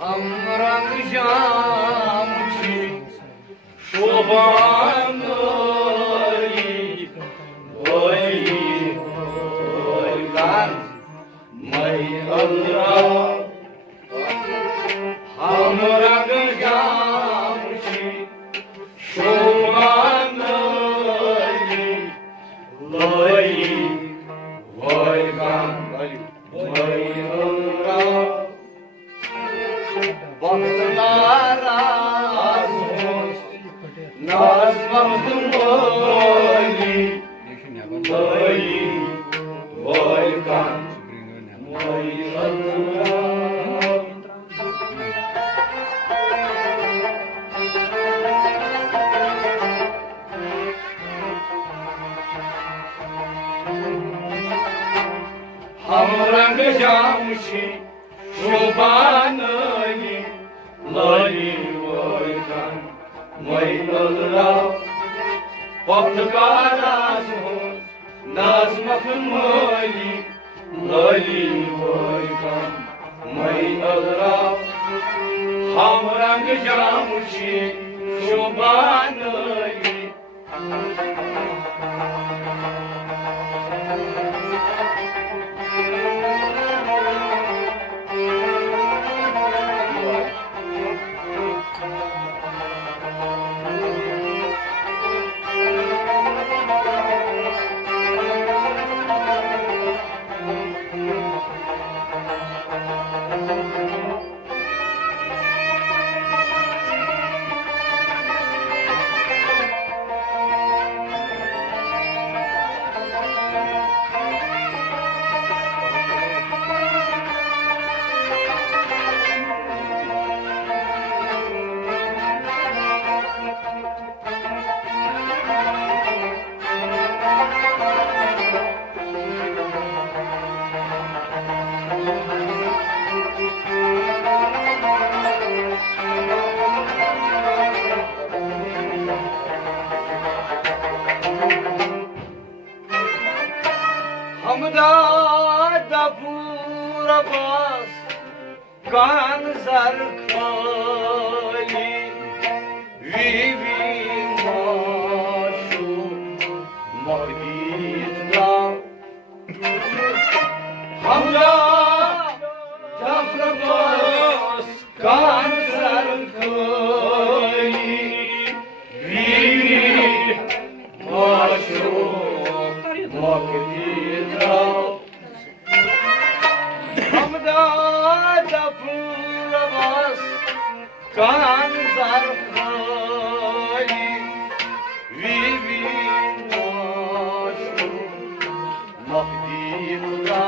हम रंग श्याम छी शोभान मैं अल्लाह हम रंग श्याम छी शोभान हम रंग श्याम छी शोभान लली वैकान मैला पथकारा नाजमख मली लली वैकान मैला हम रंग श्याम छी शोभान कान सर खाली वीवी माशु मखदीदा हमरा जफरबास कान सर खाली वीवी माशु मखदीदा कान सर खाली वीवी माशु मखदीदा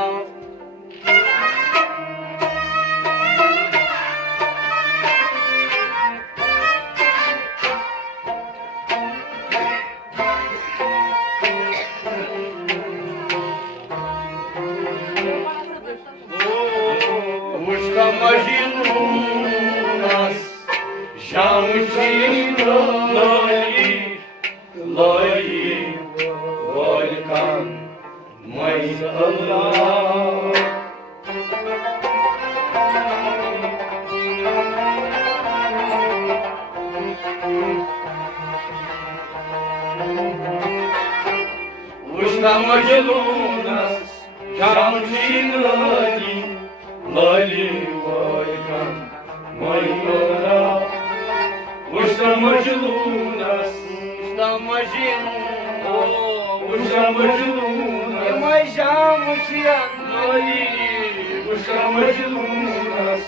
उसका मजनूनास Şamşin lali lali volkan maysallah Usta majlunas Şamşin lali lali volkan maysallah Usta majlunas, usta majlunas, mai jamusian ali, usta majlunas,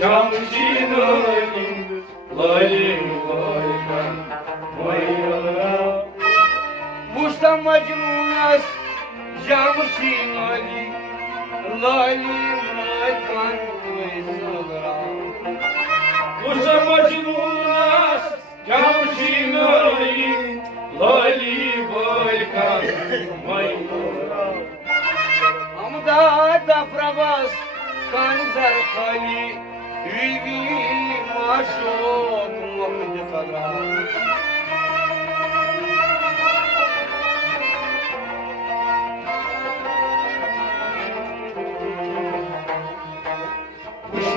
jamusian ali, lali volkan, mayala. Usta majlunas, jamusian ali, lali volkan, mayala. Usta majlunas, jamusian ali, lali volkan, mayala. Amda Frabas, Kanzar Khali, Vivi Mashok, Mohammed Qadra.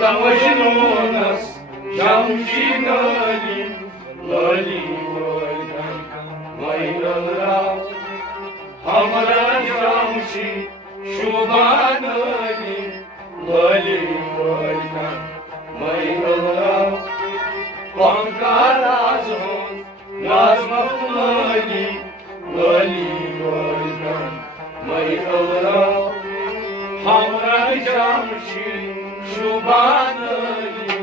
Mecnun'as Şamşin Ali Lali Volkan Mayralıra Hamra Şamşi Şuban Ali Lali Volkan Mayralıra Bankar Azmun Nazmak Lali Lali Volkan Mayralıra Hamra Şamşi Şuban Ali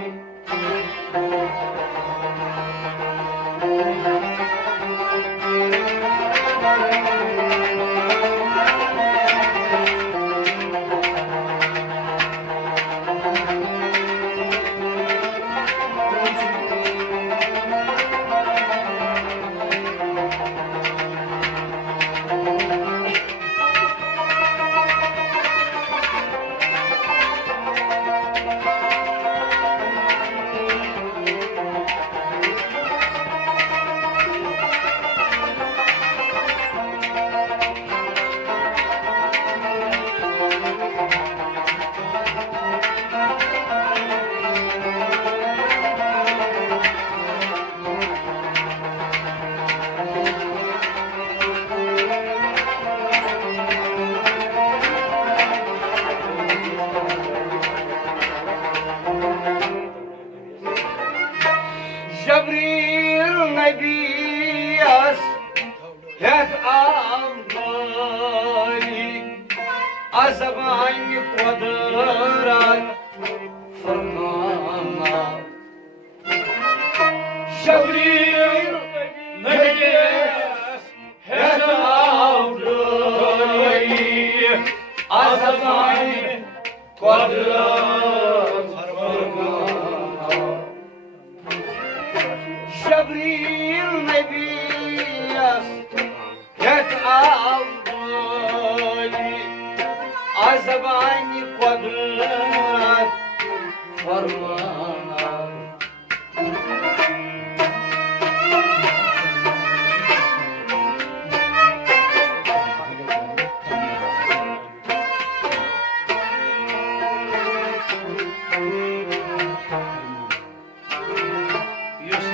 Jibril Nebiyas Het Avdali Azabani Kudrat Farmana Jibril Nebiyas Het Avdali Azabani Kudrat Farmana Jibril Nebiyas Het Avdali Azabani Kudrat Farmana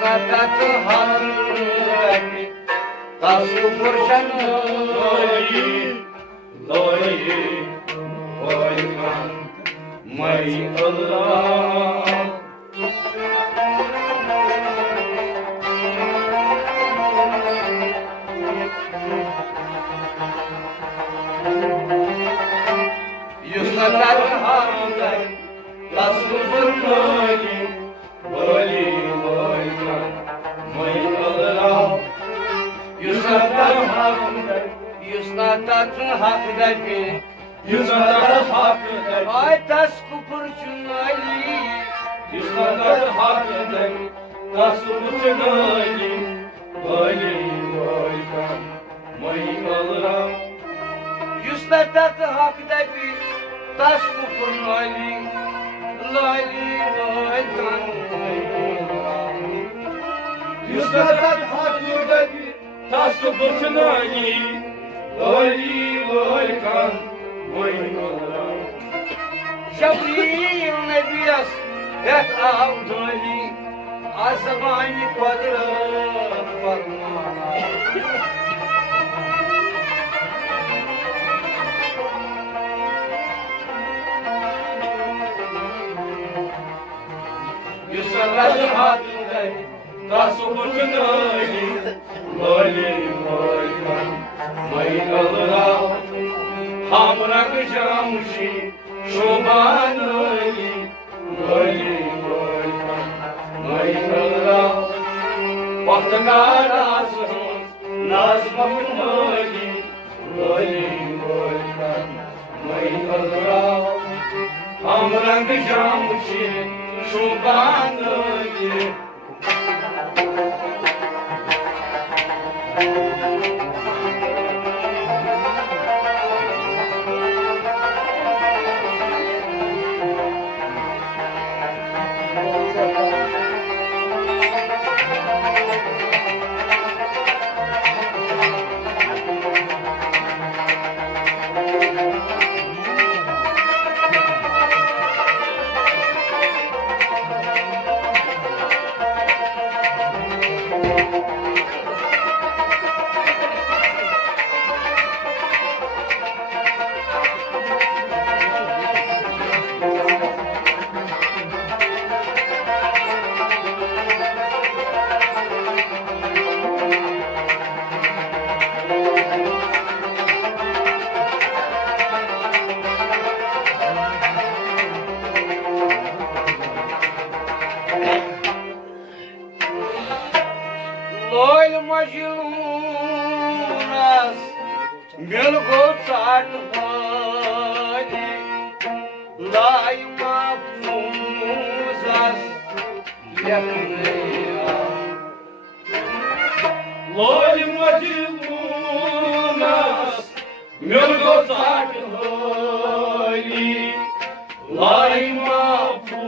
Yusnatat Harbi Tasku Furşan Loyi Loyi Volkan May Allah Yusnatat Harbi Tasku Furşan Loyi Volkan May Allah Yusnatat Hak'daki Yusnatat Hak'daki Ay tas kupurçun Ali Yusnatat Hak'daki tas kupurçun Ali Ali Volkan May Allah Yusnatat Hak'daki tas kupurçun Ali Ali Volkan May Allah Yusnatat Hak'daki Tasku Fırtınayı Lali Volkan Moynala Jibril Nebiyas Et Avdali Azabani Kudrat Farmana Yusnatat Hak'daki Tasku Fırtınayı Lali Volkan May Allah Hamra Şamşi Şuban Ali Lali Volkan May Allah Bahtiyar Azmun Nazmak Ali Lali Volkan May Allah Hamra Şamşi Şuban Ali मजलूनस मिल गो चाट वाली लाई माफूजस लोल मजलूनस मिल गो चाट वाली लाई माफूजस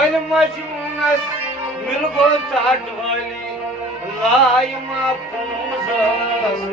लाल मजलूनस मिल गो चाट वाली लाई माफूजस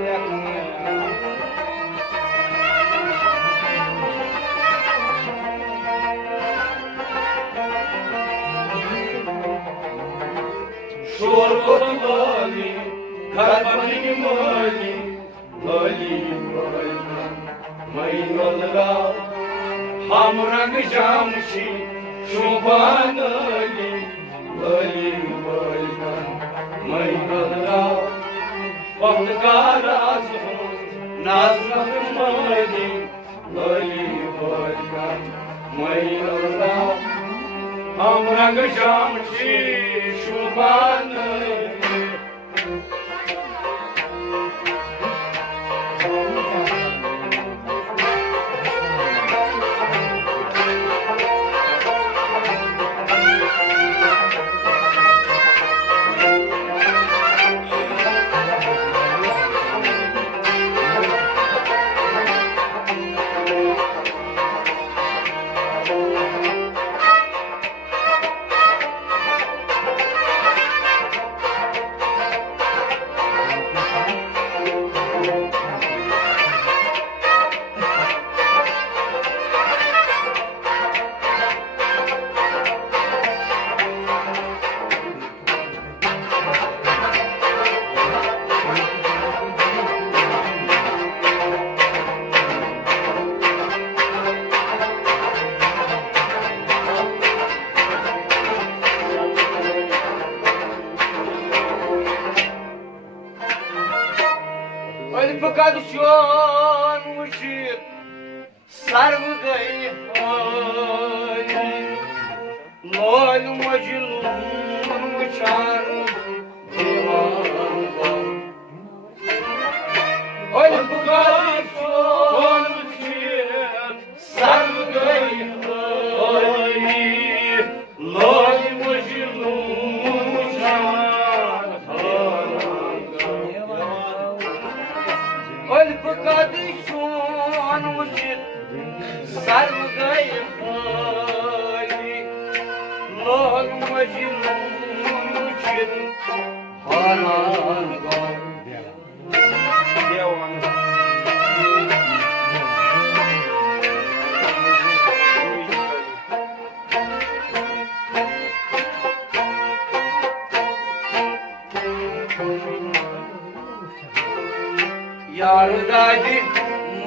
Yardadi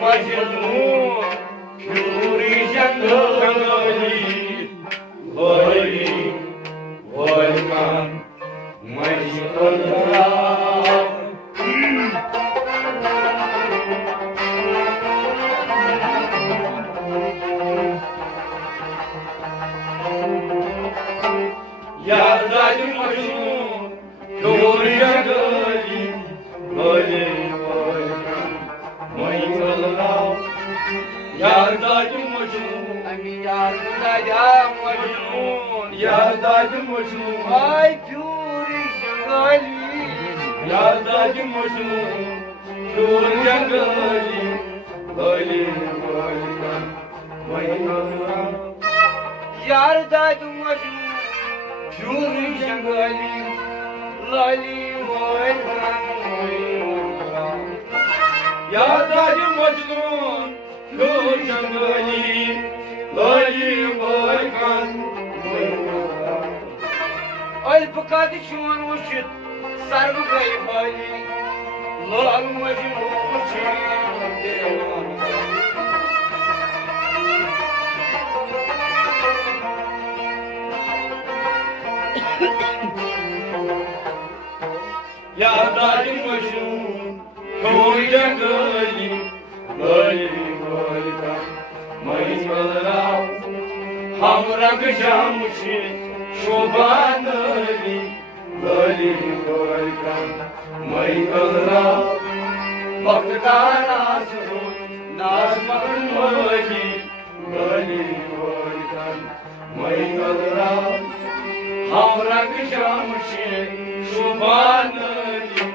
Majnun Yuri Jangali Lali Volkan Majnun Yardadi Majnun Yuri Jangali Lali Volkan Majnun Yardadi Majnun Ami Yardadi Majnun Yardadi Majnun Ay Puri Jangali Yardadi Majnun Puri Jangali Lali Volkan Majnun Yardadi Majnun Puri Jangali Lali Volkan Majnun Yardadi Majnun Puri Jangali Lali Volkan Majnun Alpakadishun Ushit Sarv Gai Bali Lal Majnun Ushit Yardadi Majnun Puri Jangali Lali Volkan Majnun Ham Rang Jamshi Shobhanali Lali Volkan Majnun Bhaktara Surun Nazman Mali Lali Volkan Majnun Ham Rang Jamshi Shobhanali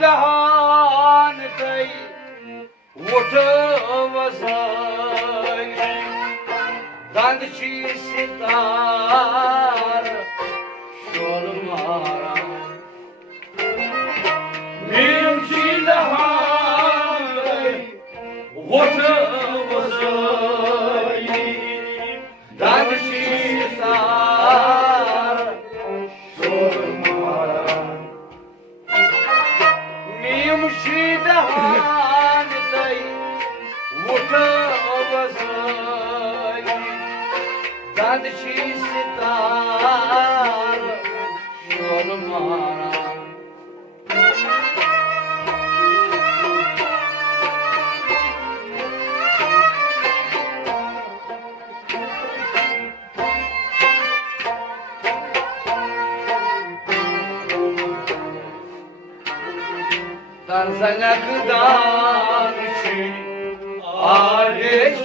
Dahan Kai Water Vasali Dandchi Sitar Shormara Mimchi Dahan Kai Water Vasali Dandchi Sitar Shormara Dahan Kai Water Vasali Dandchi Sitar Shormara Darzanak Danchi Adeshwali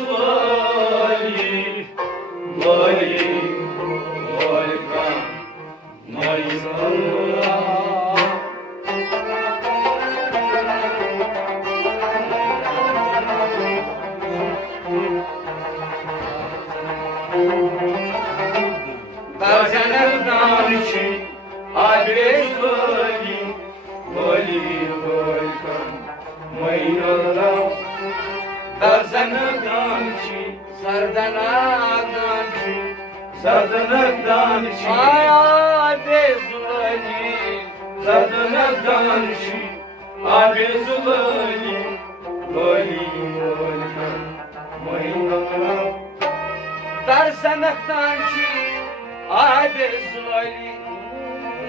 Lali Volkan Majnun Darzanak Danchi Adeshwali Lali Volkan Majnun Darzanak Danchi Sardanak Danchi Sardanak Danchi Ay Bezulali Sardanak Danchi Ay Bezulali Lali Volkan Majnun Darzanak Danchi Ay Bezulali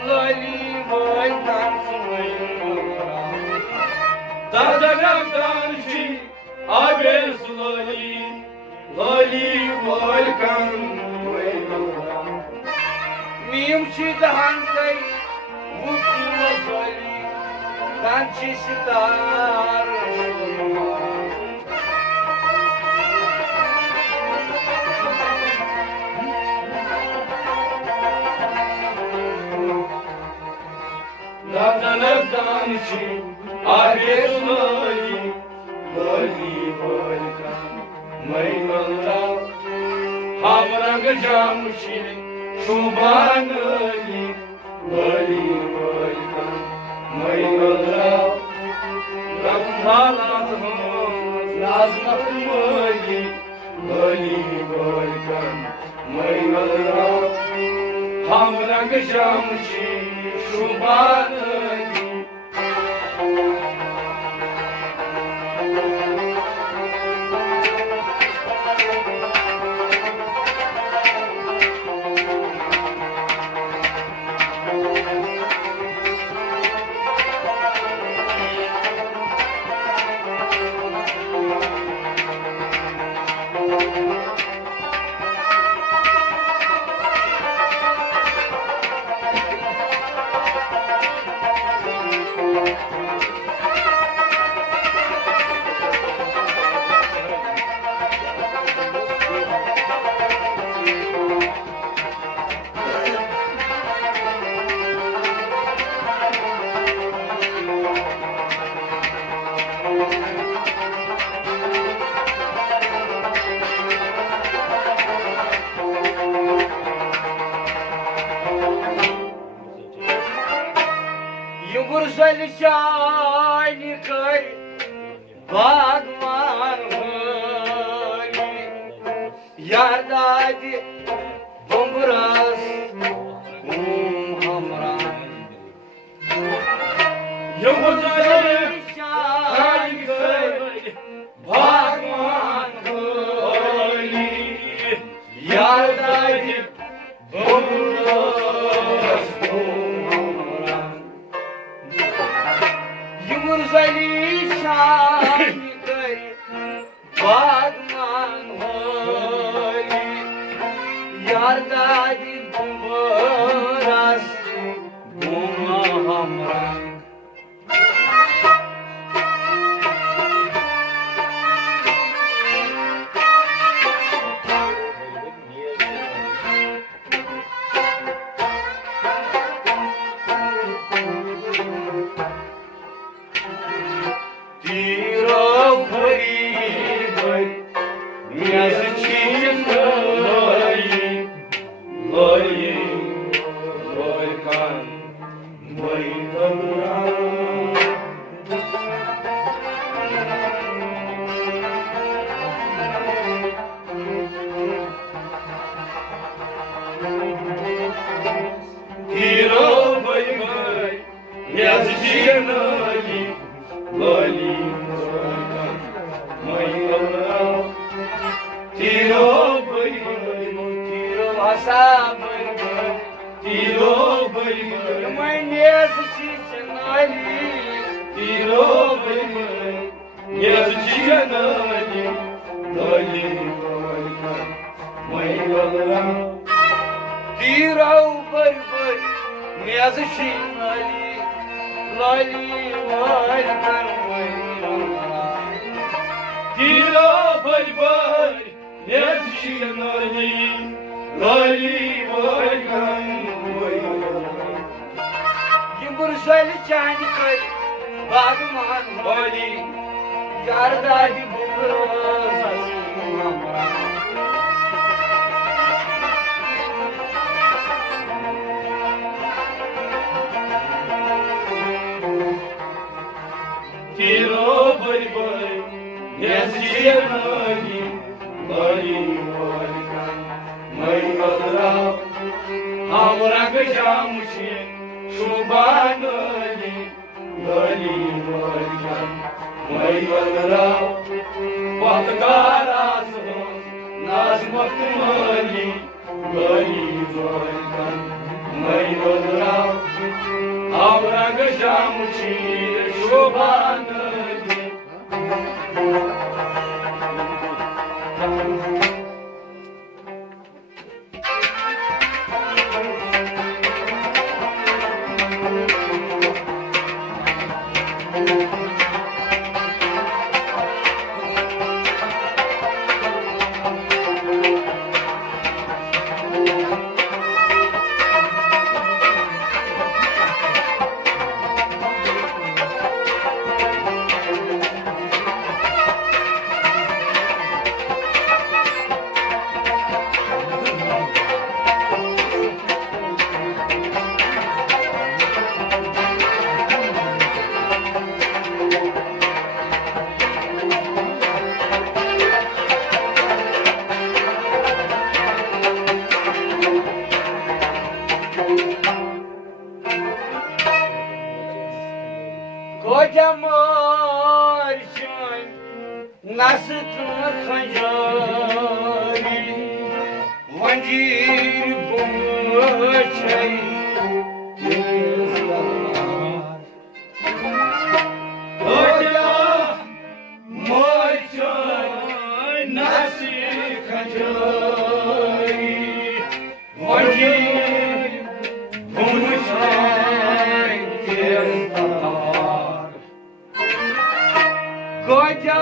Lali Volkan Majnun Dadagamdanchi abes loli loli volkan Mimchi dahantai vukila zoli Danchi sitar Dadagamdanchi abes loli loli volkan Maymalda hamrang jamshi Şubanali loli volkan Maymalda Ramdalathım lazmatmali loli volkan Maymalda hamrang jamshi Şubanali Yumursalı şahini kay Bagman hali Yardadi bomburas hamran Yumursalı şahini kay Bagman hali Yardadi bomburas Yumursalı şahini kay Bagman hali Yardadi bomburas hamran Yumursalı şahini kay Bagman hali Yardadi bomburas hamran Tiro bari bari Yazıcınani Lali volkan Maymalda Hamrang jamshi Şubanali loli volkan Maymalda Patkarasın Nazmatmali loli volkan Maymalda Hamrang jamshi Şubanali नसत खंजारी वंजीर बुमछै खोजा मोचै नसी खंजारी वंजीर बुमछै खोजा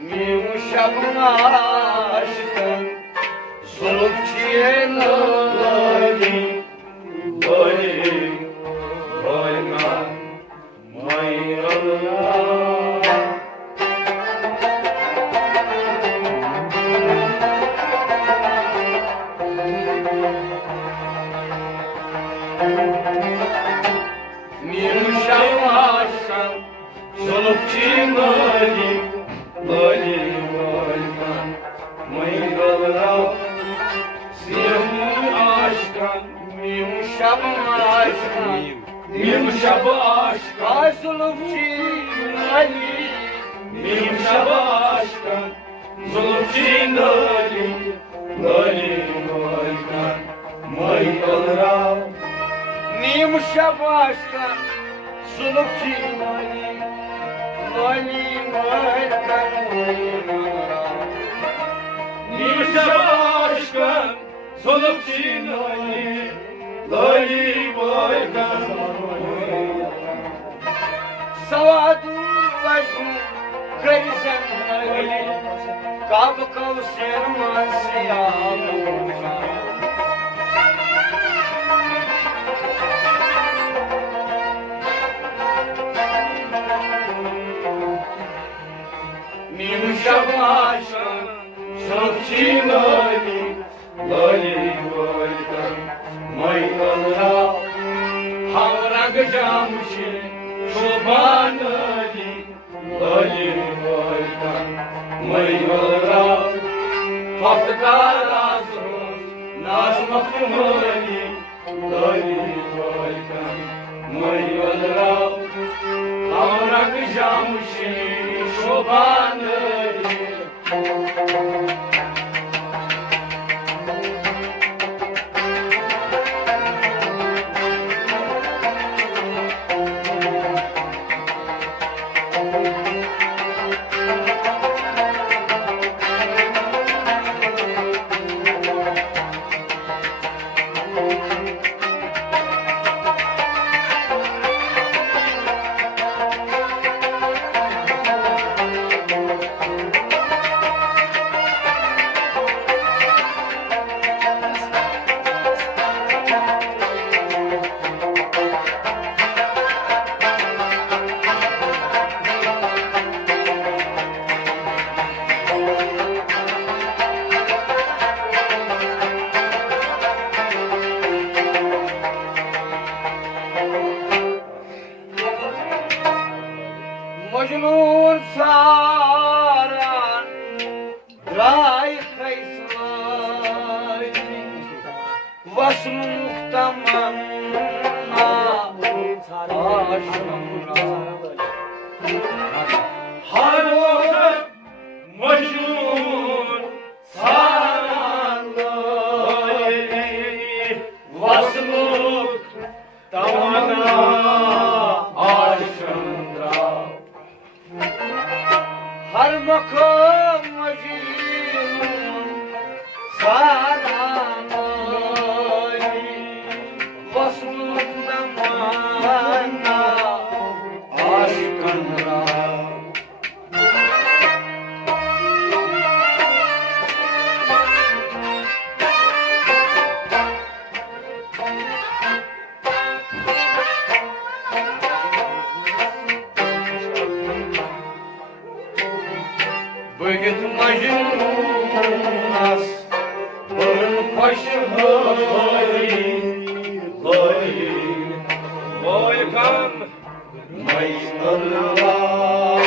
Mim şabnaştın Zulupçiyen lali Lali Baygan Mayallah Mim şabnaştın Zulupçiyen lali Lali Baygan Mayallah Siyahın aşkın, yumuşak aşkın, yumuşak aşkın, zulümçi Ali, yumuşak aşkın, zulümçi Ali, Ali Baykan, Mayalra, yumuşak aşkın, zulümçi Ali, Ali Baykan, Mayalra, yumuşak aşkın, Solupçi lali, lali baykan Savadu vaşu karizem lali Kab kavser masiyam Mimuşak aşkın, solupçi lali Lali Baykan Mayallah Havrag Jamshi Shoban Ali Lali Baykan Mayallah Paftkar Azrun Naz Mahmali Lali Baykan Mayallah Havrag Jamshi Shoban Ali Mecnun saran Ray kayslay Vasmuk tamanna Aşkımra Har vakit Mecnun saran Vasmuk tamanna Aşkımra Har makam acım saranay Vasmından bana aşkınla Bugün Mecnun'as Bunun başı Layl Baykan Mayallah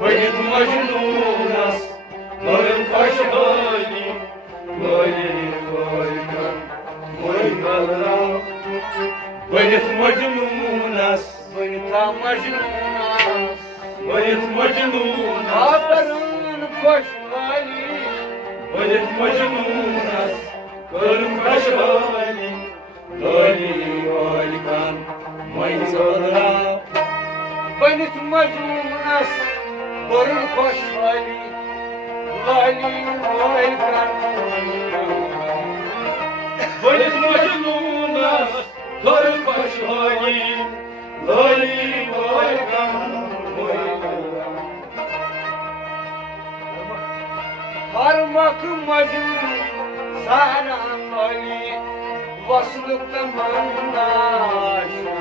Bugün Mecnun'as Bunun başı Layl Băieț măjnunas, băieța măjnunas, băieț măjnunas, apărând coșvali, băieț măjnunas, cărând coșvali, doli olican, măi țăra, băieț măjnunas, Borun hoş hali, lali vay kan. Polis Mecnun'as torun hoş hali, lali vay kan. Parmak Mecnun saran lali, vaslıkta mannaşura.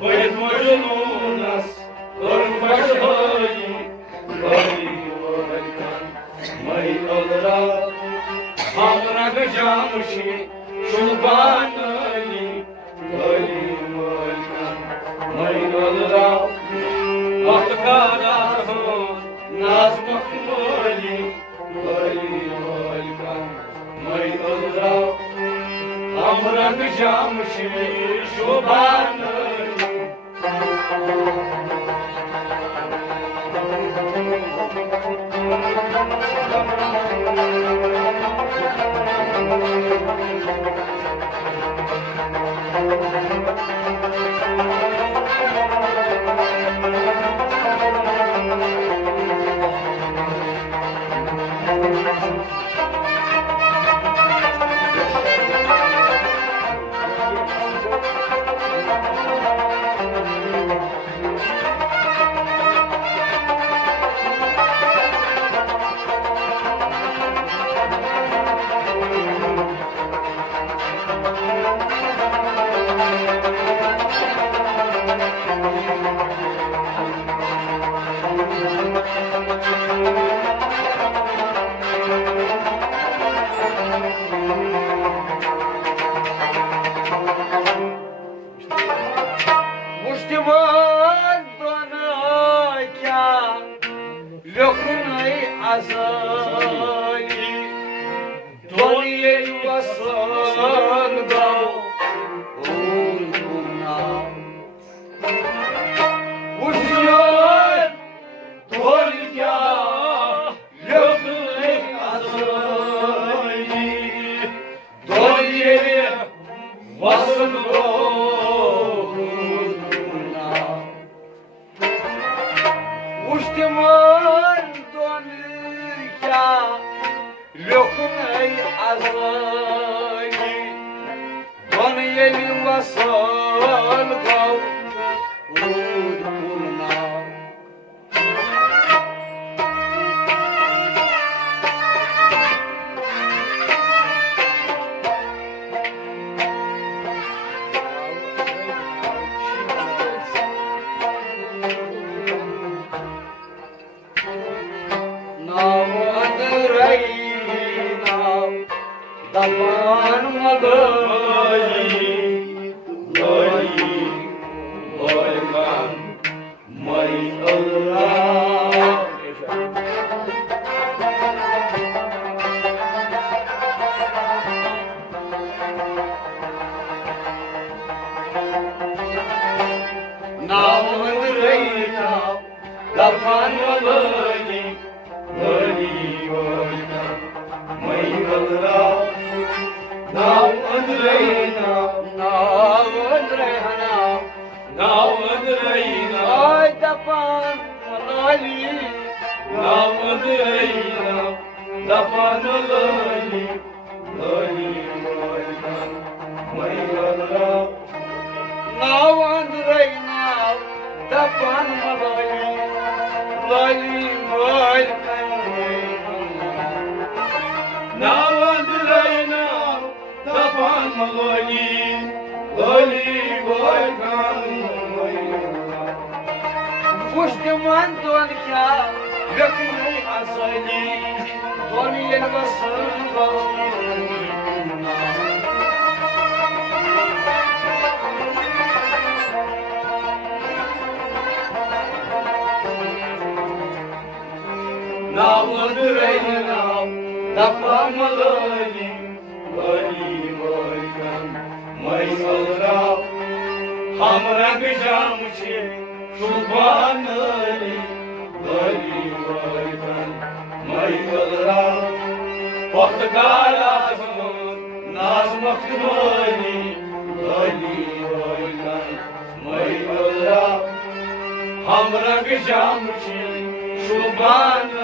Polis Mecnun'as torun hoş hali, lali vay kan. May alra hamra gajamshi şuban ali, lali vay kan. May alra vaktkara naz makmali, lali vay kan. May alra hamra gajamshi şuban ali. Muştiman donayken lokunay azali, doniyel vasal gav uğruna. Muştiman donayken lokunay azali, doniyel vasal gav. Muştiman donirken lokunay azali, doniyeli vasal gav uğruna. Dapan malai, lali vay kan. May alra navrayna dapan malai, lali vay kan. May alra Now Andreina, navrayna now Andreina, ay dapan malali, now Andreina, dapan lali, lali vay kan. May alra navrayna dapan malali, lali vay kan. now Andreina, dapan lali, lali vay kan. May alra Muştiman donken lokunay azali, doniyel vasal gav uğruna. now Andreina, dapan lali, lali vay kan. May alra hamra gajamshi şuban ali, lali vay kan. May alra vaktkara मखमली लाली बालकन मैला हमरा गजाम छी शुभान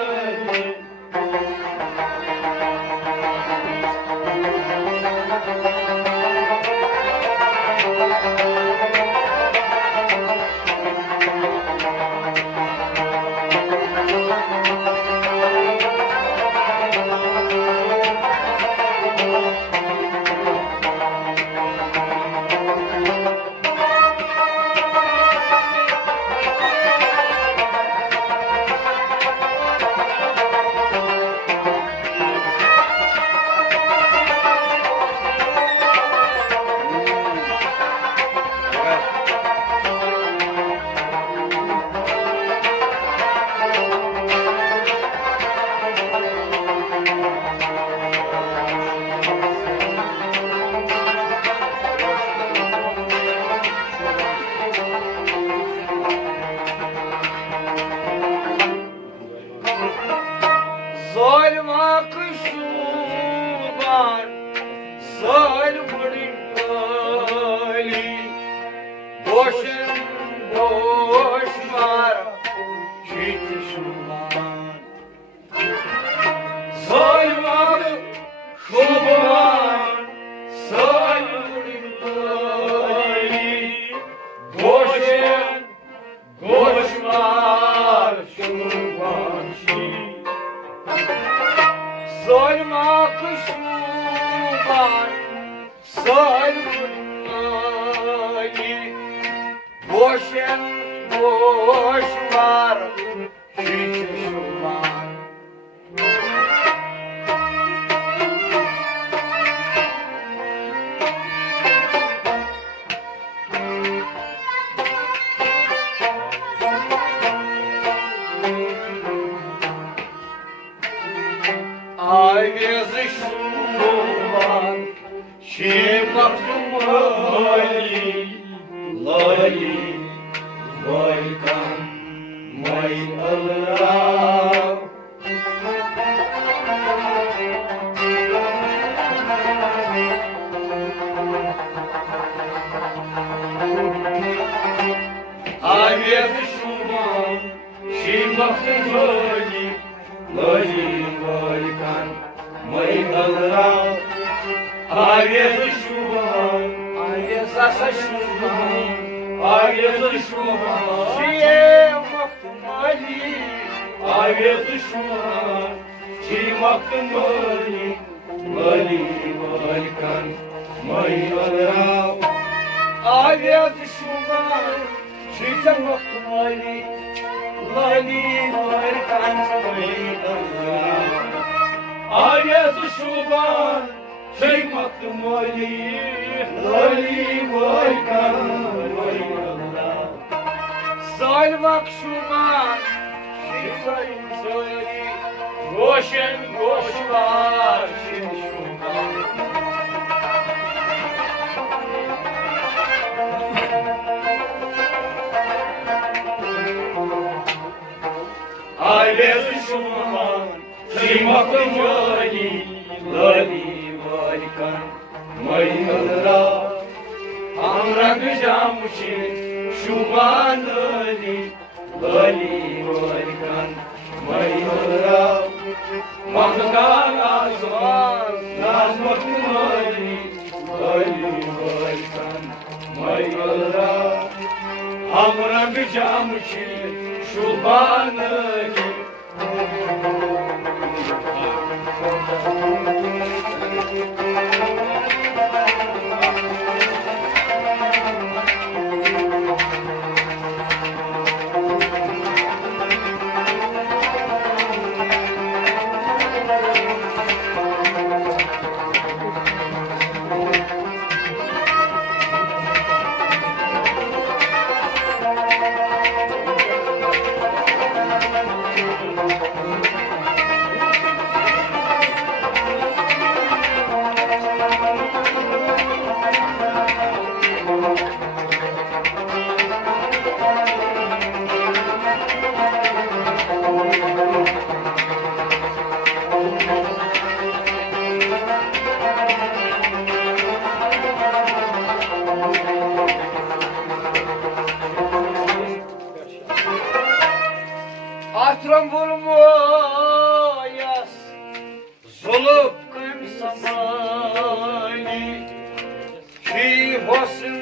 olsun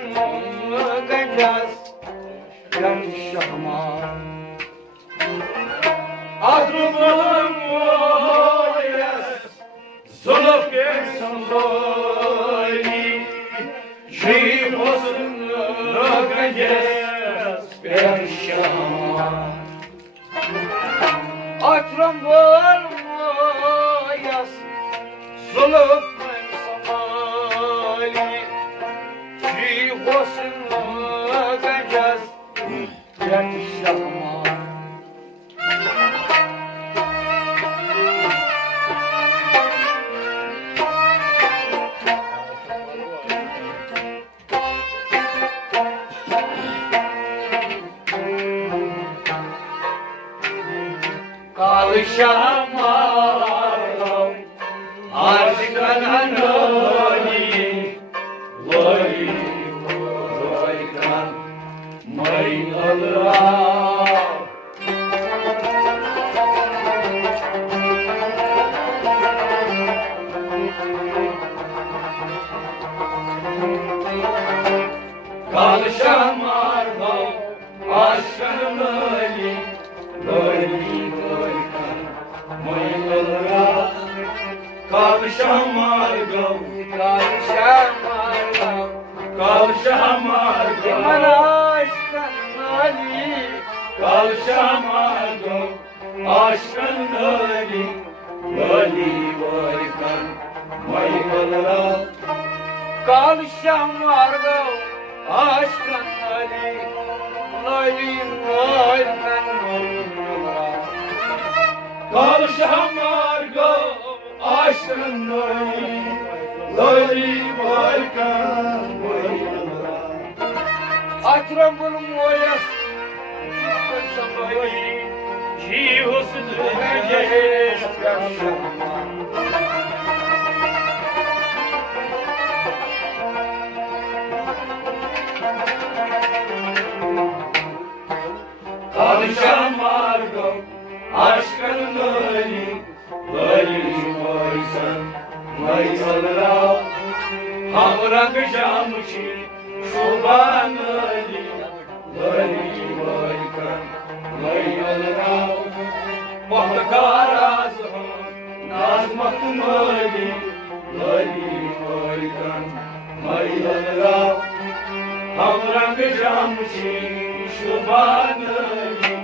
gecez yaşama. Aklımın oyas solup geçsin doli Şiir olsun gecez yaşama. Aklım olmayas solup samali Şiir olsun gecez yaşama. Kavuşamadım aşkına loli Loli loykan maylalığa Kalışamardım aşkın loli Loli loykan maylalığa Kalışamardım Kavuşamadım Kalışamardım Bana aşkın Ali Kavuşamadım aşkın loli Loli loykan maylalığa Kavuşamadım aşkın Ali Lali Lali Kavuşamardım aşkın loli Loli loykan maylalığa Atram bunun oyas Samali Şi olsun gecez yaşama. Kavuşamardım aşkın loli Loli loykan maylalığa Hamırakacağım ki şuban loli Loli loykan maylalığa Bahtı karazım nazmaktım loli Loli loykan maylalığa Hamırakacağım ki şuban loli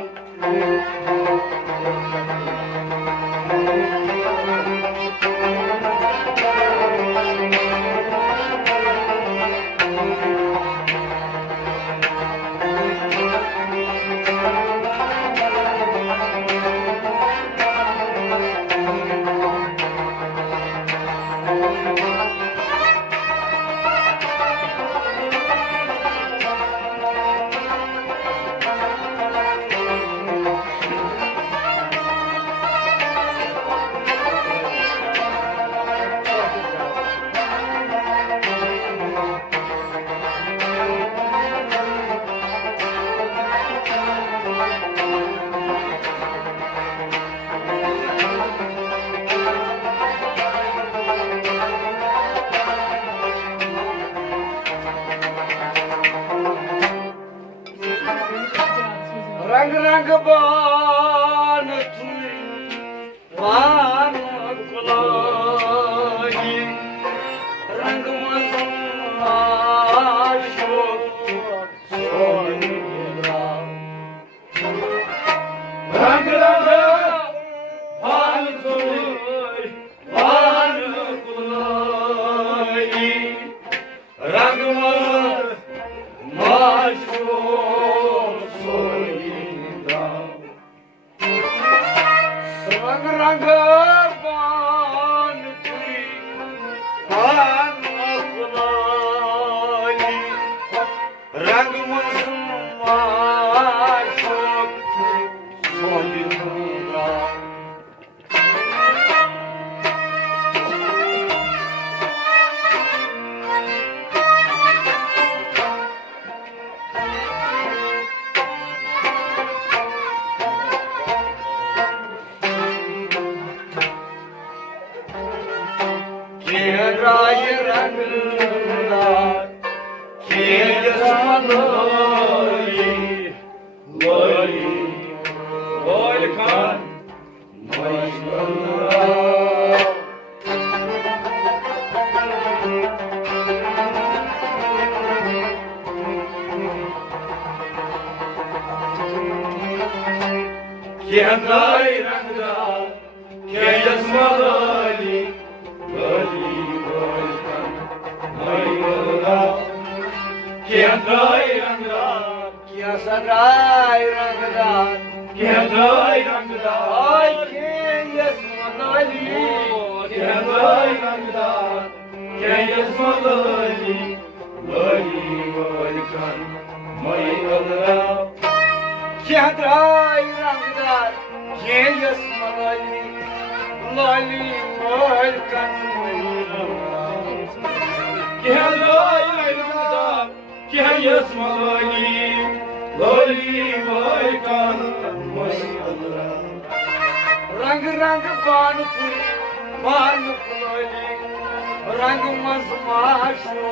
रंग रंग बान तुई बान गुलाबी रंग मसाशो सोनिया रंग रंग भान तुई भान गुलाबी रंग माशो सोनिया रंग रंग बान तुई बान गुलाबी रंग मसाशो Sonia loli, loli, loli kan, maşallah. Kenday rangda, keyasma loli, loli, loli kan, maşallah. Kenday rangda, Kya saray rangdar, kenday rangda, ay ke yasmanali. kenday rangda, keyasma loli, loli, loli kan, maşallah. Kya saray rangdar, ke yasmanali. Lali mal kanmay. Kenday rangda, keyasma loli, loli, loli kan, maşallah. Rang rang ban pur, ban puloli. Rang mazmasho.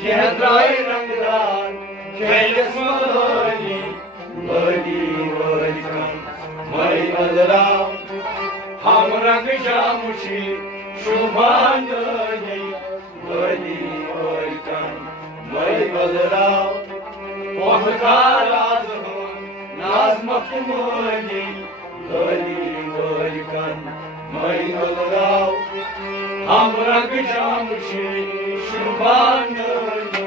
Kenday rangdar, keyasma loli, loli, loli kan, maşallah. Ham rang jamushi, shubhanani, loli, loli kan, maşallah. Ohkar azhun, naz mahmuni, loli, loli kan, maşallah. Ham rang jamushi, shubhanani.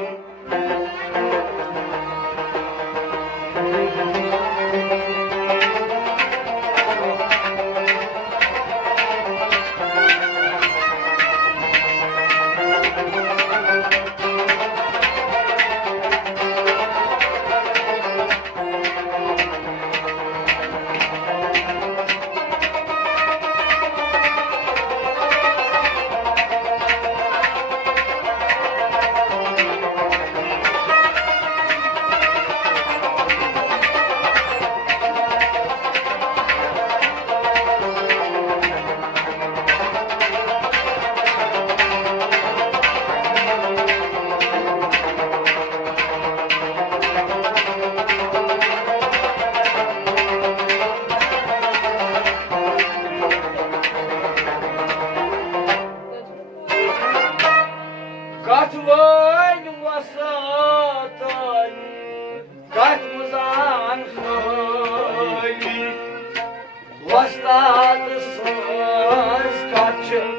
Katvayn vasatan, katmazan khali. Vastadısız kaçın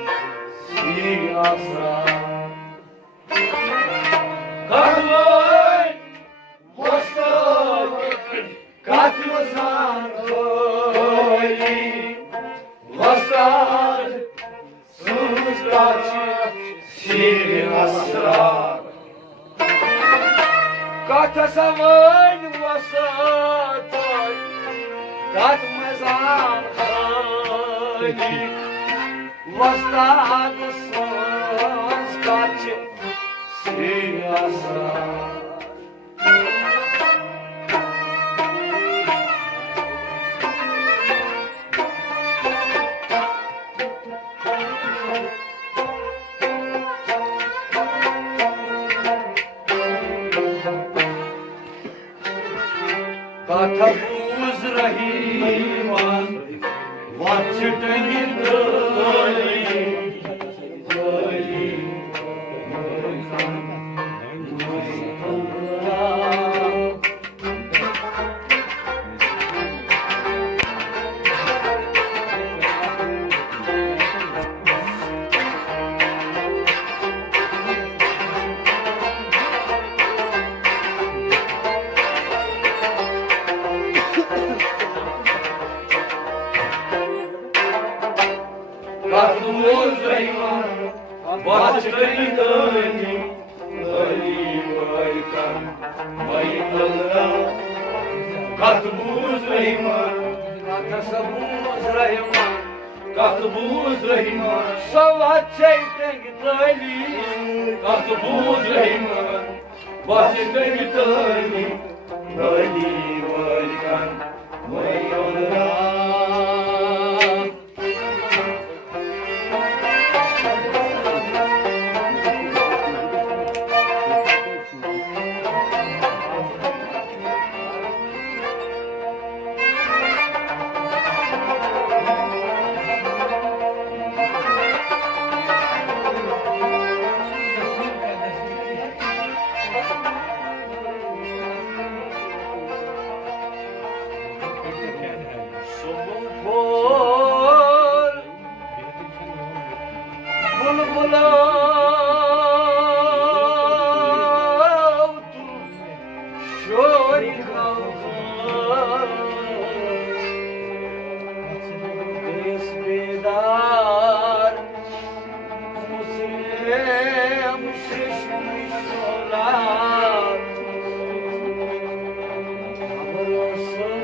siyasa. Katvay, vasat, katmazan khali. Vasat, sus kaçı, şir asrar. Katasavayn vasatan, katmazan khali. Vastadısız kaçın siyasa. Katabuz rahiman, vachitani doli, doli, Katabuz rahiman, vachitani doli, doli, doli kan, maşallah. Katabuz rahiman, Katasavuz rahiman, katabuz rahiman. savat çeytek dali. Katabuz rahiman, vachitani doli, doli, doli kan, maşallah. Subul fol bulbula şori Besbedar Muslim şişmiş olar Amrosun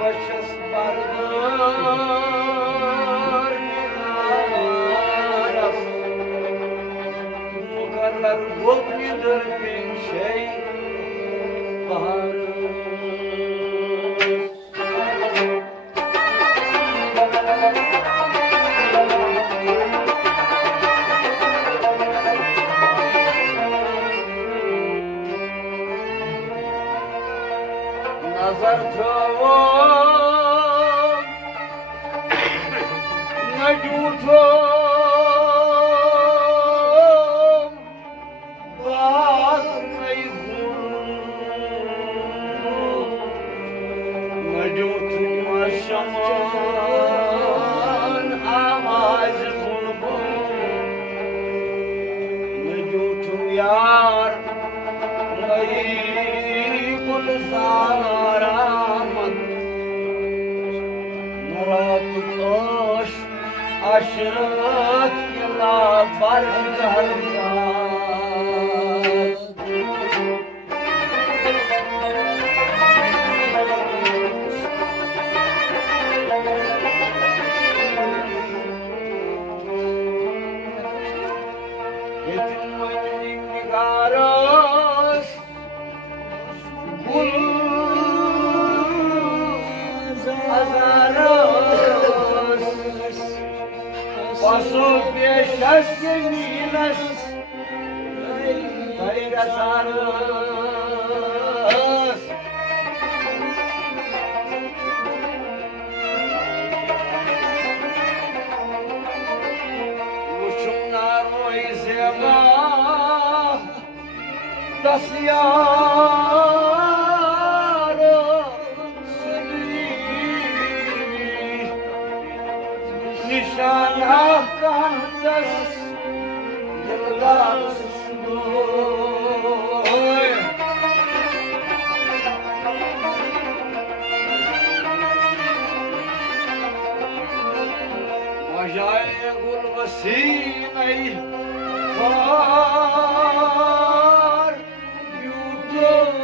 başas bardır Negaras Mukarlar boklidir bin şey Baharı Nazar tavan ne jutum bak ne ne jutum aşaman amaz bulbul ne jutum yar Zaraman Murat koş aşırıt yıllar farklardan Yetim oyunun nigaros Azaros Paso piezas que miras Kaygasaros Uçumlar o izema Tasyaro Nişan hakkındas yıllar sundur Majaya gulvasinay var yudum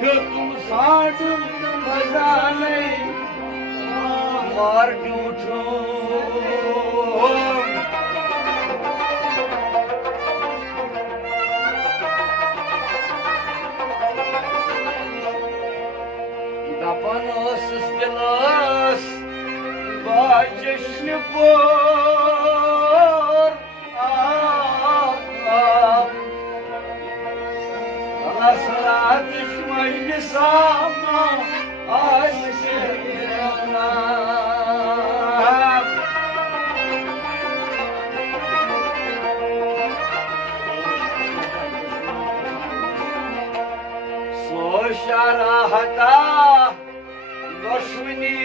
Götüm sardım kazanay var yudum Dapanos stilas Бачишь пор Насладишь мажлисам Аşkına Сошарахата Дошвни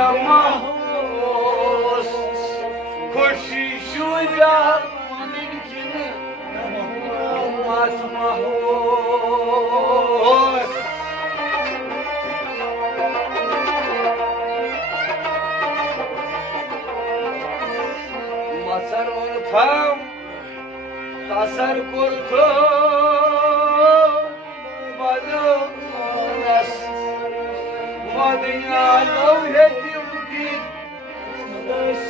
Рамахос Koşuşuyla Malinkini Matmahos Masar ortam Tasar kurtum Balınas Madıya lovhetim ki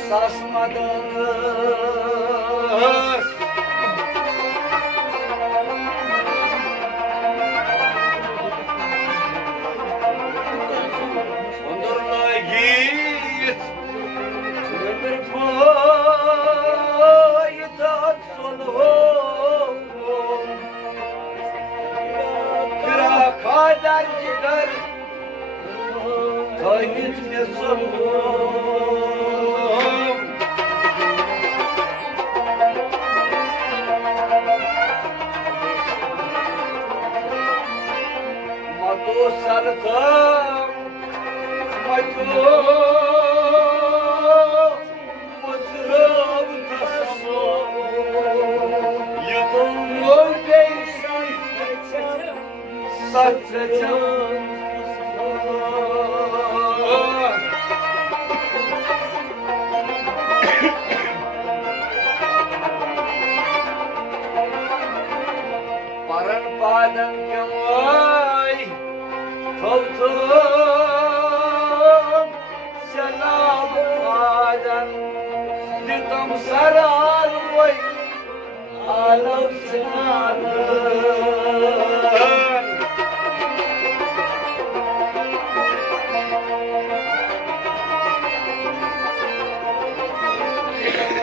Sasmadınız Ondurla git Ömür boyu tat solum Kıra kadar gider Ta gitme solum saltam Matu Muzrav tasamo Yatom yoldey Saçacağım Paran padan kemai Tavtum selam padan Ditam saral vay Alav sinadan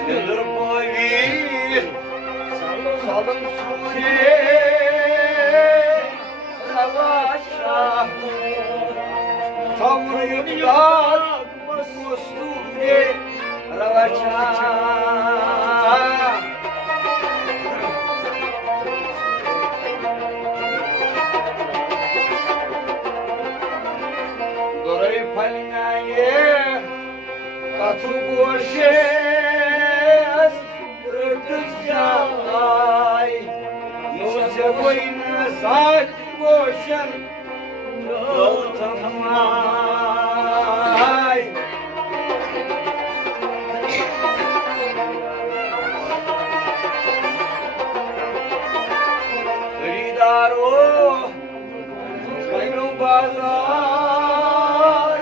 Nedir boyu Salım suci Ravaşa Tamr yutlar Musturi Ravaşa Doray palinaye Katı boşes Rıkız yalay Nuse boyuna zat boşan Daltamay Ridaro Kainu bazar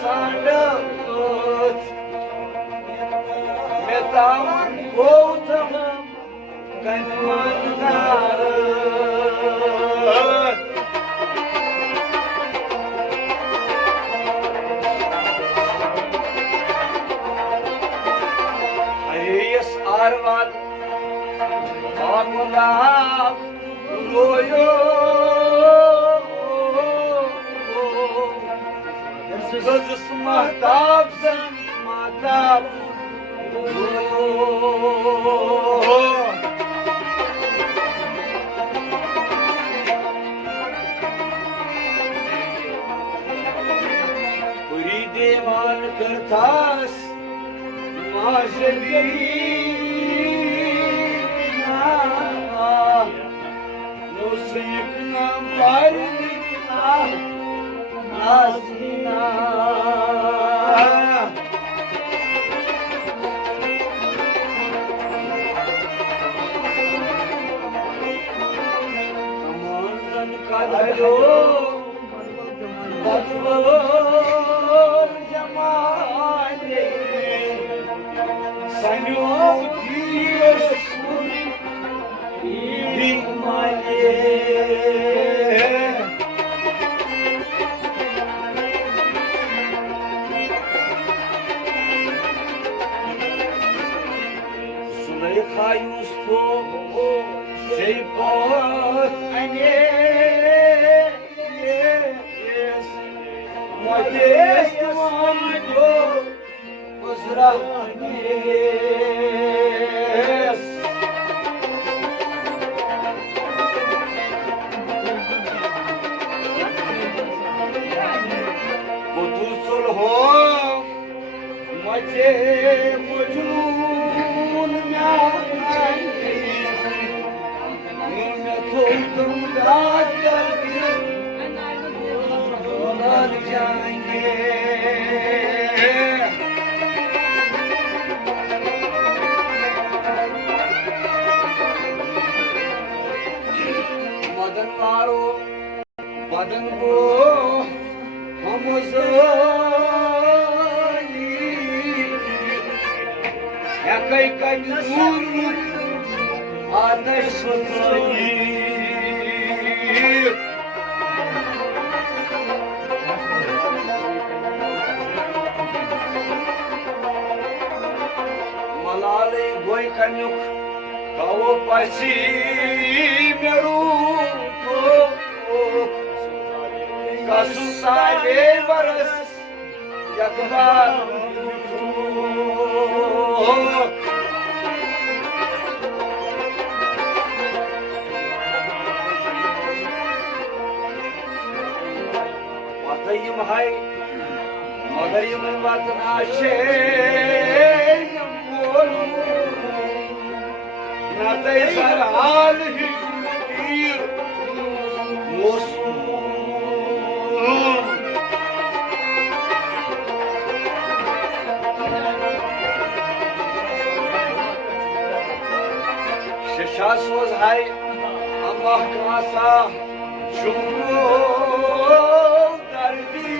Sandat Metam Gautam Kanmandarat Ayes Arvan Amulab Royo Kızıs mahtabsın mahtab Puri devan kartas Maşevi Nusayıkna parnikna Nazina Amandan kadalo Badvar Jamale Sanyotiye Shuri Himale Suleyha Yusuf Seypat Anes Modest Mando Uzranes Kutusul Hom Mace Mujnun Myani Nimetoldum Dağlar Dolar Cange Madan Maro Badan Go Hamuzani Yakay Kajur Ateş Fıtayı Malale Goy Kanyuk Kawo Pasi Meruto Kasusale Baras Yakbar hai मगर ये मैं बात ना शे बोलूं ना ते सर हाल ही तीर मोसूम शशास was hai Allah kasa şükür derdi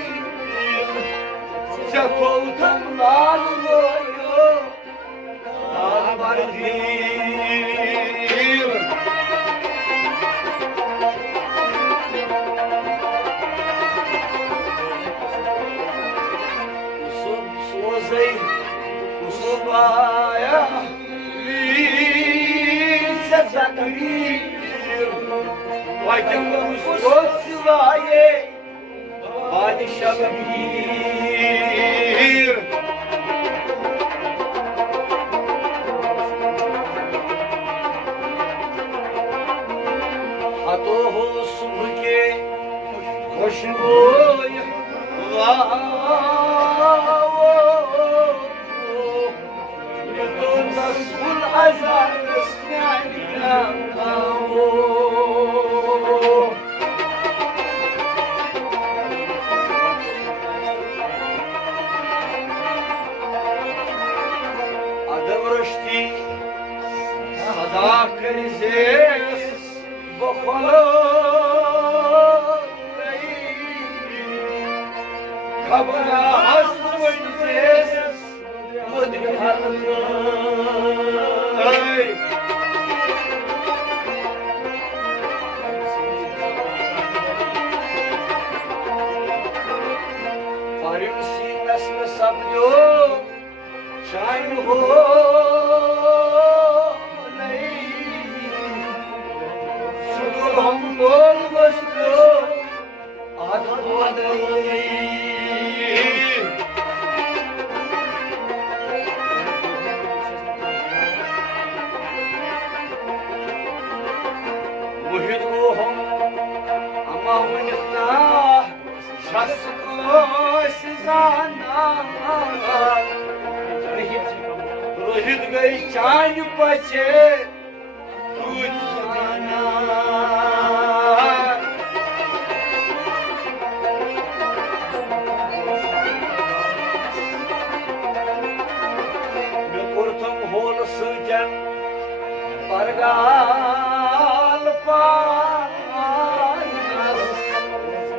Çatoldan ağlıyor ağlardır Usub sozey usubaya Vise zakrir Vaycanımız Kotsivaye Padişah bir Hato ho subke Khoshboy Yedon nasıl azar Esnânika Adavroshti Sada krizes Bokholot Kabara hasmınzes Mudgharlay Parimsi nasıl sablyo Şahin ho Sudur hum bol bastı Adamı Muhit ruhum ama unutma Şaskı sizana Rohit gay chan pache Tuj jana Me kurtum hol sujan Pargal panas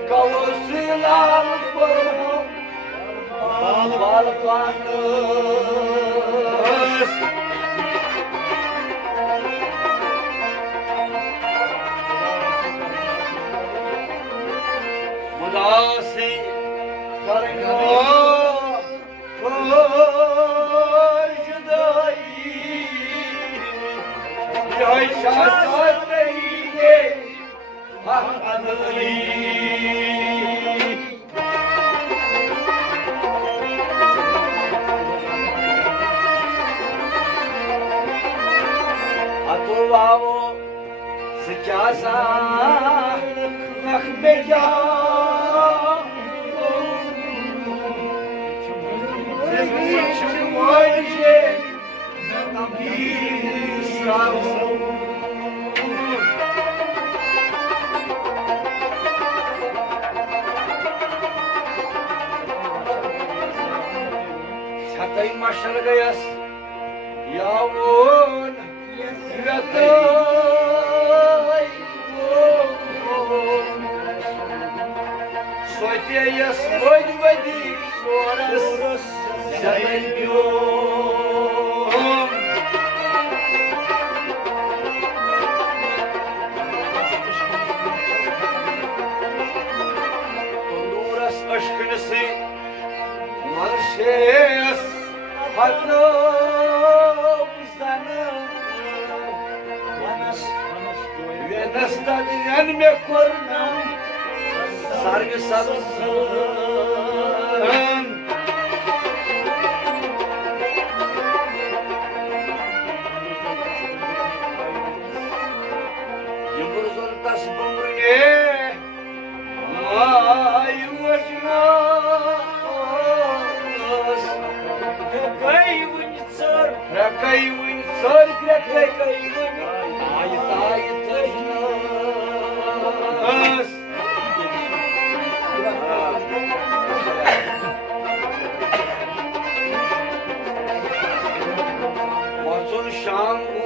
Kavusilal parum Bal panas Mudasi karga Judai Jai Shasat Nahi Hak Adli Atuvao Sicasa Nakhbeja Chumuanje Nabisao Çatay maşar gayas Yavun Yatay Soyte yas Soyd vadik Şoras Çatay diyorum Honduras aşkınısı Marşes Hatta sana Ve nastadiyen me kornam Sargı sabzın Yumur zoltas bumrune Ay vajna कई one sir great कई वन आय ताय तजनास वसुन शाम को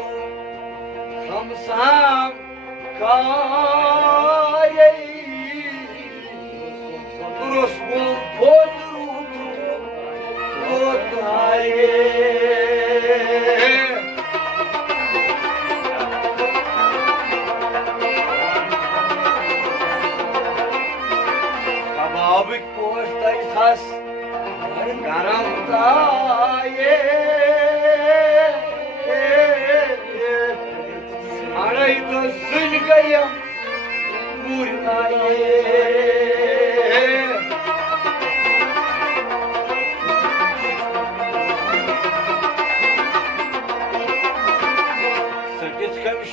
हम शाम काये Rusbul podrutu Kababik postay tas garam taye Arayda sıcgayam burnaye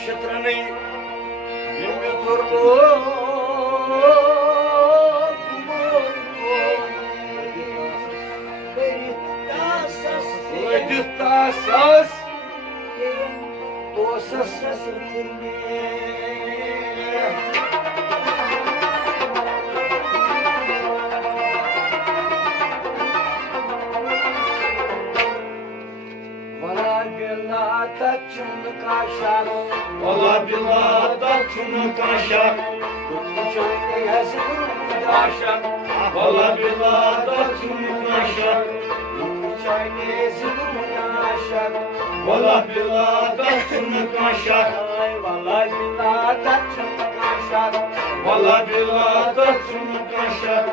Şıtrını yürütürdü Editasas Dosas Valla billah da çunu kaşak Valla billah da çunu kaşak Valla billah da çunu kaşak Valla billah da çunu kaşak Valla billah da çunu kaşak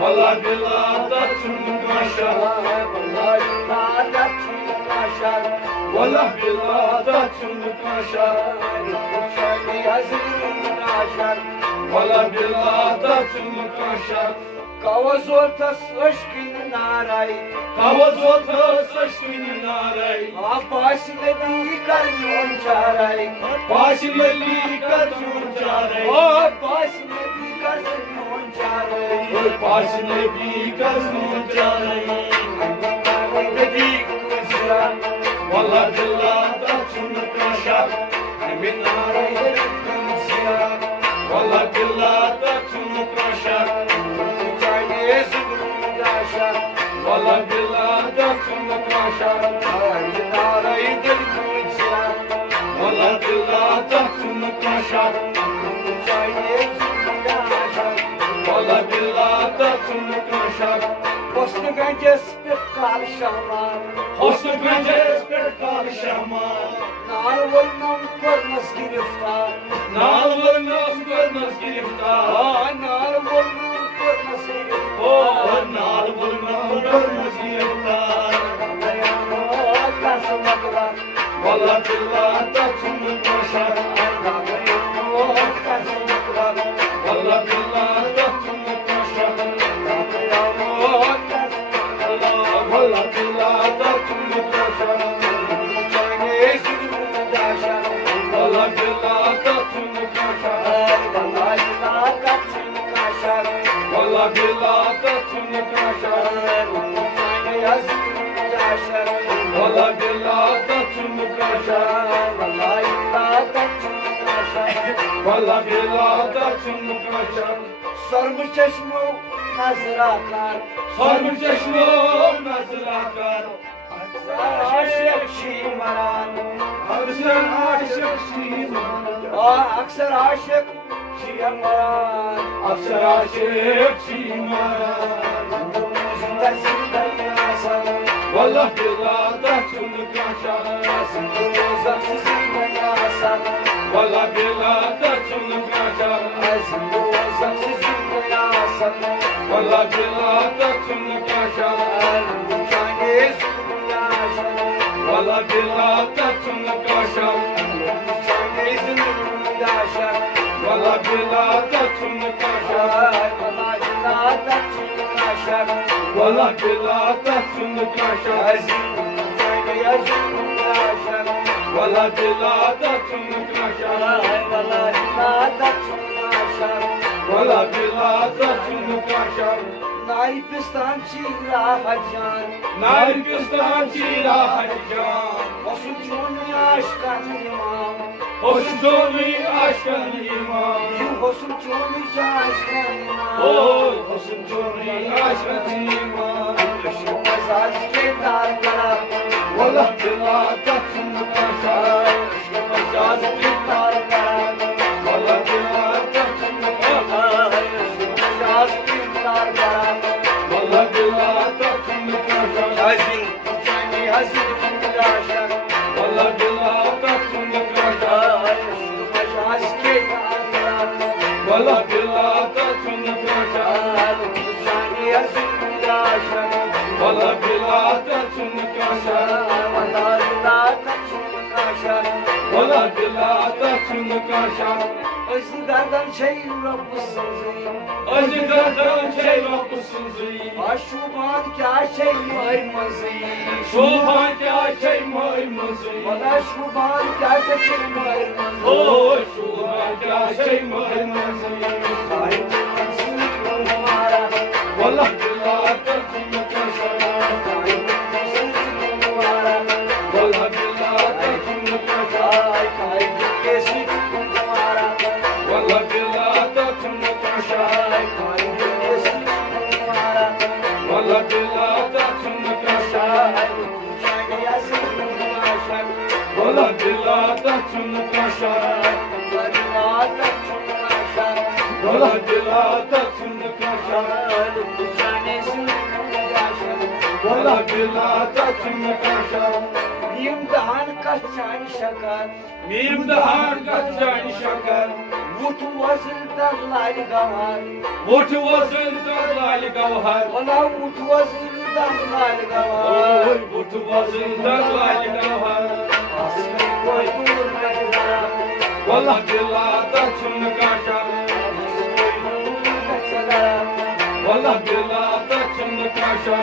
Valla billah da çunu kaşak Valla billah da çunu kaşak Valla billah da çunu kaşak Kavaz ortası aşkın naray Kavaz ortası aşkın naray Başına bir karnyon çaray Başına bir karnyon çaray Başına bir karnyon çaray Başına bir karnyon çaray Dedik kızlar Valla billah da çunu kaşak Emin narayda kızlar Valla billah da çunu kaşak Valla billah da çunu kaşak Valla billah da çunu kaşak Valla billah da çunu kaşak Hosnu ganges bir karşıma Hosnu pences bir karşıma Nar volnum kormaz giriftar Nal vurmaz görmez giriftar Nar volnum kormaz giriftar Nal vurmaz görmez giriftar Valla billah da çunu kaşak Valla billah da çunu kaşak Valla billah da çunu kaşak Valla billah da çunu kaşak Valla billah da çunu kaşak Valla billah da çunu kaşak Valla billah da çunu kaşak Sarmış çeşme nazır akar Sarmış çeşme nasıl akar Aşık şimaran Aksar aşık şiman Aksar aşık şimaran Aksar aşık şiman Valla billah da çunu kaşak Valla billah da çunu kaşak Valla billah da çunu kaşak Valla billah da çunu kaşak Valla billah da çunu kaşak Valla billah da çunu kaşak Valla billah da çunu kaşak Valla billah da çunu kaşak नारी पिस्तान चीरा हजान नारी पिस्तान चीरा हजान Osun çoğunu aşkan imam Hoşun çoğunu aşkın imam Osun çoğunu aşkan imam Hoşun çoğunu aşkın imam Işılmaz azke darlara Wallah billah tatsın kaşa Işılmaz azke darlara Wallah billah tatsın kaşa Işılmaz azke darlara Wallah billah tatsın kaşa Hazin kucani hazin kudaşan Wallah billah tatsın kaşa Işılmaz azke darlara Wallah billah tatsın kaşa Kucani hazin kudaşan Wallah billah tatsın kaşa Wallah billah tatsın kaşa Wallah billah tatsın kaşa Özlerden şey Rabbısın Acıdan şey yapısın zî Aşuban kâ şey maymazı Şoban kâ şey maymazı Bana şuban kâ şey maymazı Şoban kâ şey maymazı Kaybetsin numara Wallah billah tatsın kaşa Kaybetsin numara Wallah billah tatsın kaşa Kaybetsin numara Wallah billah tatsın kaşa Kaybetsin numara Wallah billah tatsın kaşa Yazın numara Wallah billah tatsın kaşa Wallah billah tatsın kaşa Wallah billah tatsın kaşa İmtihan kaçan şakar İmtihan kaçan şakar Vutu vazıldan lali gavhar Vutu vazıldan lali gavhar Ona vutu vazıldan lali gavhar Vutu vazıldan lali gavhar Aslı koydur kadara Wallah billah tatsın kaşa Wallah billah tatsın kaşa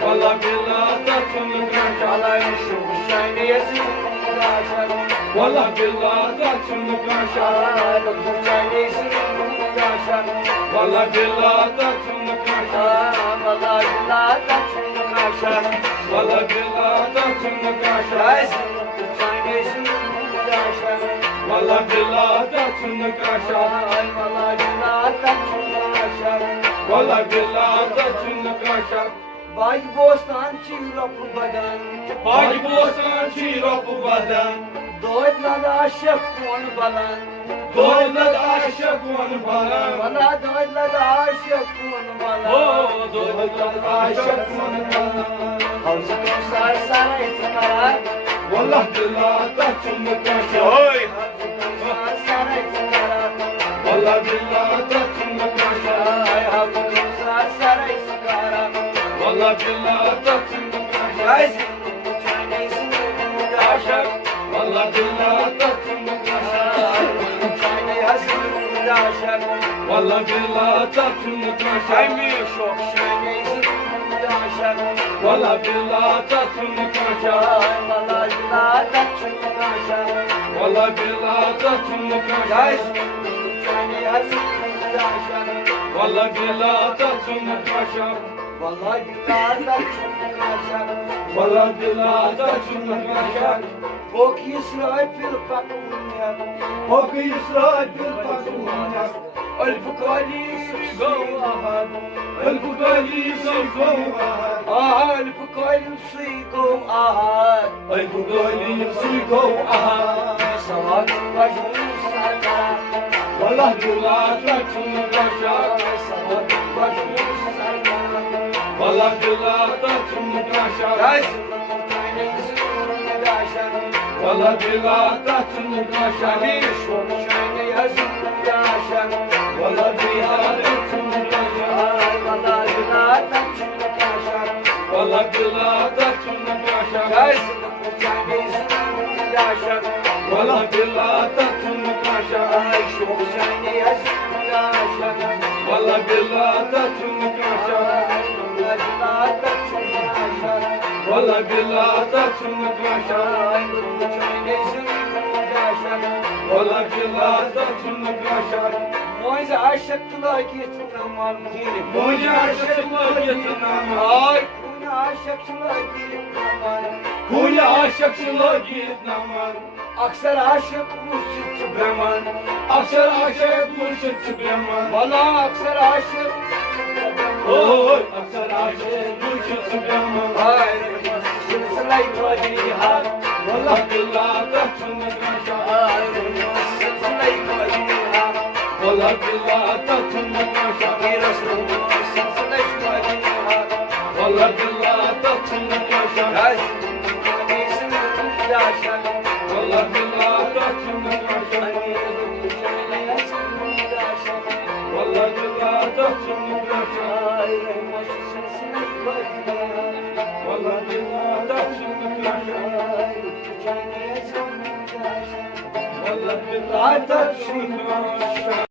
Wallah billah tatsın kaşa Wallah billah tatsın kaşa Wallah billah tatsın kaşa Wallah billah tatsın kaşa Wallah billah tatsın kaşa Wallah billah tatsın kaşa Bay bostan çirapı badan Bagi bosan çirapı badan Doydla da aşık konu balan Doyla da aşık onu balan Bana doydla da aşık konu balan Doyla da aşık onu balan Havzı kumsar saray sıkara Wallah billah tatsın kaşa Havzı kumsar saray sıkara Wallah billah tatsın kaşa Havzı kumsar saray sıkara Wallah billah tatsın kaşa Yazın çaynayısın daşak Wallah billah tatsın kaşa Çaynayasın daşak Wallah billah tatsın kaşa Şok çaynayısın daşak Wallah billah tatsın kaşa Vallahi billah tatsın daşak Wallah billah tatsın kaşa Yazın çaynayasın daşak Wallah billah tatsın kaşa Vallahi billah tatsın daşak Wallah billah tatsın kaşa Bok İsrail fil kakunya Hak İsrail bir takımına Al-Bukhari Gawahad El-Bukhari Sayfawahad Al-Bukhari Gawahad El-Bukhari Sayfawahad Salat Bajun Sakara Wallah billah tatsın kaşa Salat Bajun Sakara Wallah billah tatsın kaşa Yazın çaynayısın daşak Wallah billah tatsın kaşa Şok çaynayasın daşak Wallah billah tatsın kaşa Vallahi billah tatsın daşak Wallah billah tatsın kaşa Yazın çaynayısın daşak Wallah billah tatsın kaşa Şok çaynayasın daşak Wallah billah tatsın kaşa Wallah billah tatsın kaşa Wallah billah tatsın kaşa Moise aşıklığa gitmem Moje aşıklığa gitmem. Ay kune aşıklığa gitmem Kunya aşıklığa gitmem. Aksar aşık murşit Brahman Aksar aşık murşit Brahman. Valla aksar aşık Oy aksar aşık murşit Brahman. Ay silsile-i vadiha Vallahi billahi taçını kaşa. Ay silsile-i vadiha Vallahi billahi taçını kaşa. Resulullah silsile-i vadiha Vallahi billahi taçını kaşa. Ay bizim yaşa Vallahi billahi taçını kaşa. Vallahi billahi taçını kaşa. Vallahi billahi taçını kaşa. Vallahi billahi taçını kaşa.